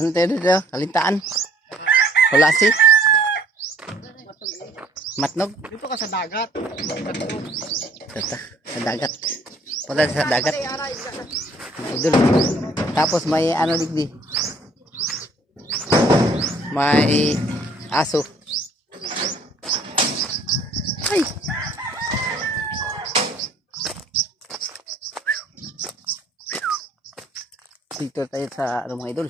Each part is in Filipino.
Ano tayo dito? Kalintaan? Wala si? Matnog? Dito ka sa dagat. Matnog. Sa dagat. Wala sa dagat. Idol. Tapos may ano digdi. May aso. Ay. Dito tayo sa ano mga idol.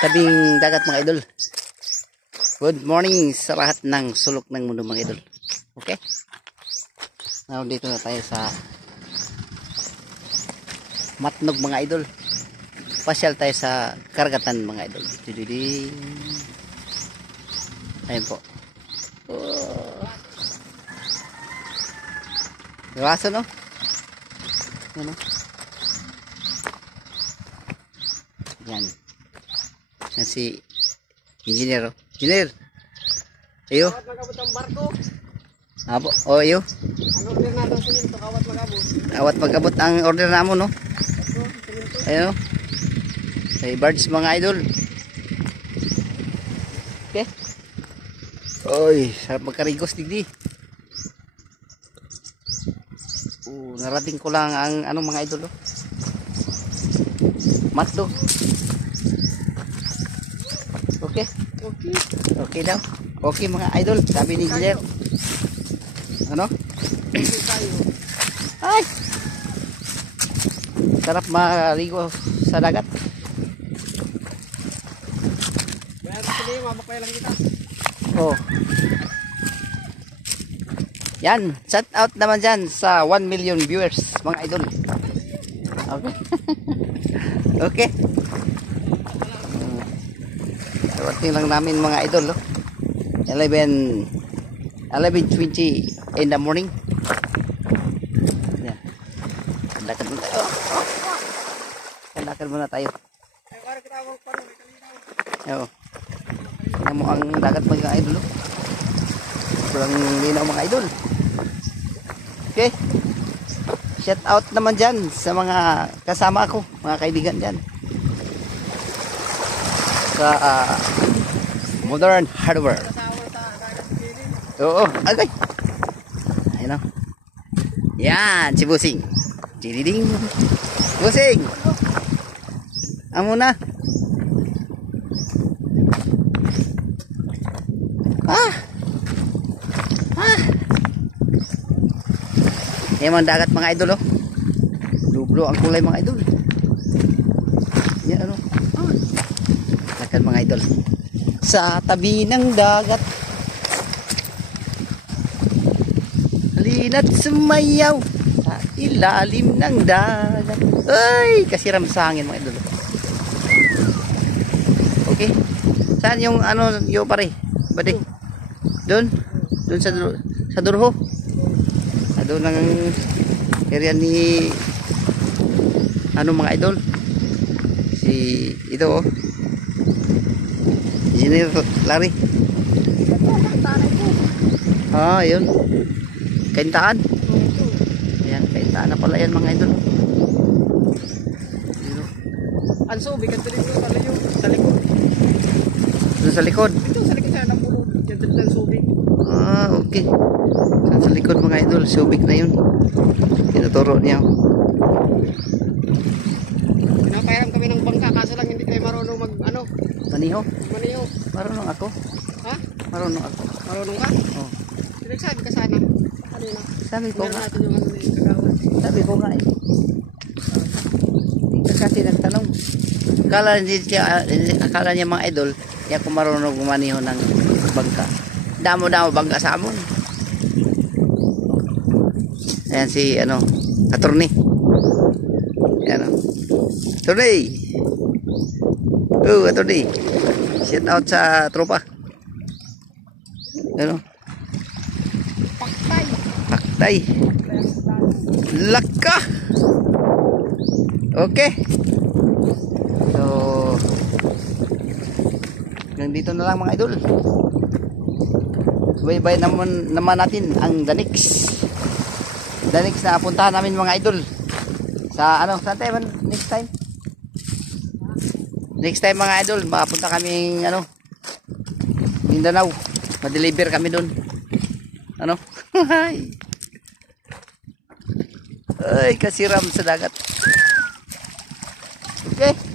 Tabing dagat mga idol. Good morning sa lahat ng sulok ng mundo mga idol. Okay? Now dito na tayo sa Matnog mga idol. Pasyal tayo sa karagatan mga idol. Ayun po. Oh. Iwaso no? Ano? Yan. Yan si engineer. Engineer. Ayo. Kawat magabot ang barko. Apo. O ayo. Ano order na ng sininto? Kawat magabot. Awat magabot ang order namo no. Ayo. May birds mga idol. Okay. Oy, sarap magkarigos digdi. Narating ko lang ang ano mga idol oh. Matdo. Okay. Okay. Okay daw. Okay mga idol, sabi ni engineer. Ano? Okay tayo. Ay! Sarap maligo sa dagat. Kaya sige, mabakay lang kita. Oh. Yan, shout out naman dyan sa 1 million viewers mga idol. Okay. Okay. Rating lang namin mga idol. 11:20 in the morning. Yan. Lakad muna tayo. Lakad muna tayo. Oo. Tingnan mo ang dagat mga idol. Sobrang linaw mga idol. Okay. Shout out naman dyan sa mga kasama ko, mga kaibigan dyan. Sa Modern Hardware. Oo, agay. Ayun o. Yan, si Busing. Dididing. Busing. Amo na. Yan mga dagat mga idol oh. Blue ang kulay mga idol. Yan ano. Lakad mga idol. Sa tabi ng dagat. Halina't sumayaw sa ilalim ng dagat. Ay, kasiram sa hangin mga idol. Okay. Saan yung ano yung pare? Bade. Doon. Doon sa Durho. Doon ang area ni ano mga idol si ito oh Engineer Larry. Yun Kaintaan. Ayan, Kaintaan na pala yan mga idol. Ang subi ka dito sa likod. Doon sa likod. Ito sa likod sa ng pulo. Yan dito ang subi. Okay. Sa likod mga idol, Subic na yun. Tinuturo niya. Pinapairam kami ng bangka kaso lang hindi kayo marunong mag ano. Maniho? Maniho. Marunong ako. Ha? Marunong ako. Marunong ka? Oh. Pinagsabi ka sana. Kanina. Sabi ko Meron nga. natin yung ano na yung kagawan. Sabi ko nga eh. Hindi kasi nagtanong. Akala niya mga idol, hindi ako marunong gumaniho ng bangka. Damo-damo bangka sa amon. Ayan si ano, attorney. Ayan o. Attorney. Attorney. Shout out sa tropa. Ayan o. Paktay. Paktay. Laka. Okay. So, nandito na lang mga idol. Subaybay naman natin ang the next na puntahan namin mga idol. Sa ano, saan tayo next time? Next time mga idol, makapunta kaming ano, Mindanao. Ma-deliver kami doon. Ano? Ay, kasiram sa dagat. Okay.